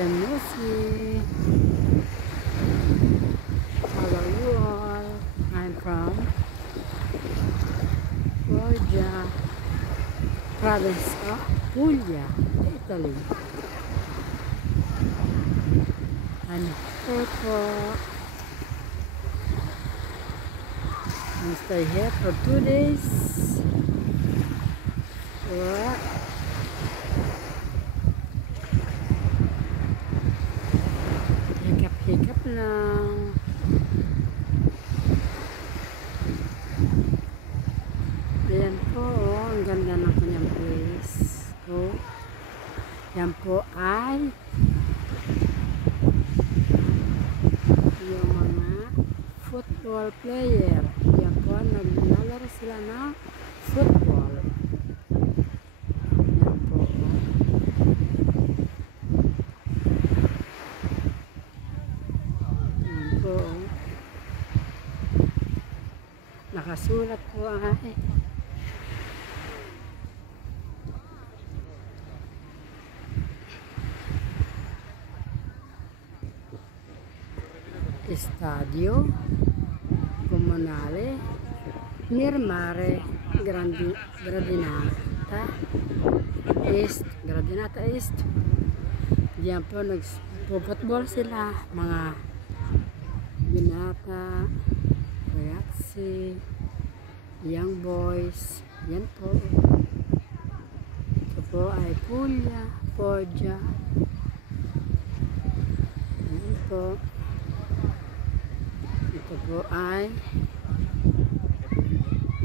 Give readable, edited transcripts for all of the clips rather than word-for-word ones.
Sanusi. Hello you all. I'm from Foggia, province of Puglia, Italy. I'm here and stay here for 2 days. Hikap-hikap lang. Ayan po, ang ganda ng kanyang place. So, yan po ay yung mga football player. Yan po, naglalaro sila ng football. Yan po. Yan po. Nakasulat po ay Stadio Comunale Mirmare Gradinata East. Diyan po nagpo-football sila, mga binata, ragazzi, young boys. Yan po. Ito po ay Puglia, Foggia. Yan po. Ito po ay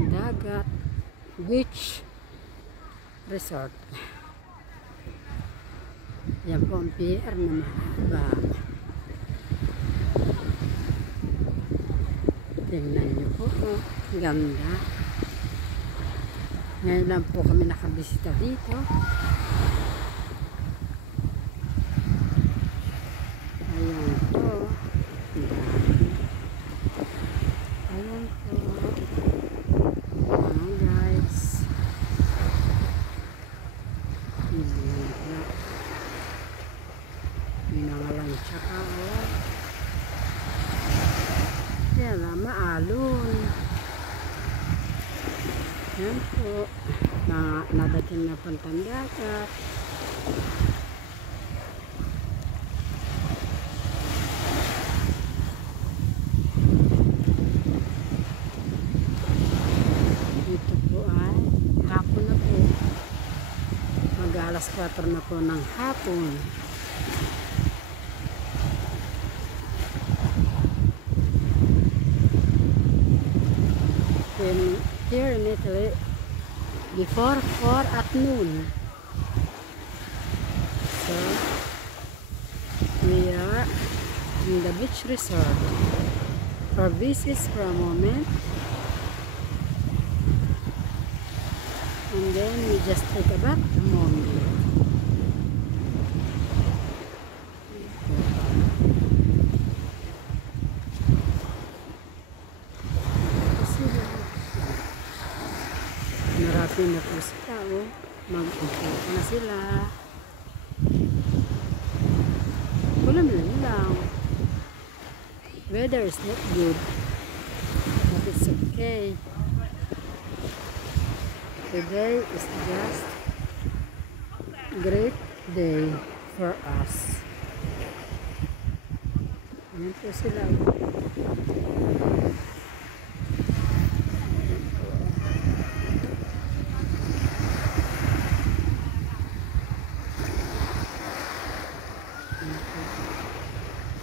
Dagat Beach Resort. Yan po ang pier na mahaba. Tingnan nyo po. Ganda. Ngayon lang po kami nakabisita dito. Ayan po. Ayan po. Ayan guys. Ayan po. Mga lansya ka o. Yan na, maalon. Yan po. Nadating na pantandagat. Ito po ay hapon na po. Mag-alas 4 na po ng hapon. Here in Italy, before 4 at noon. So, we are in the beach resort. For visits for a moment. And then we just take a bath a moment. Marami na po sila, oh. Mag-upo na sila. Ulam lang. Weather is not good, but it's okay. Today is just a great day for us. Ayan po sila.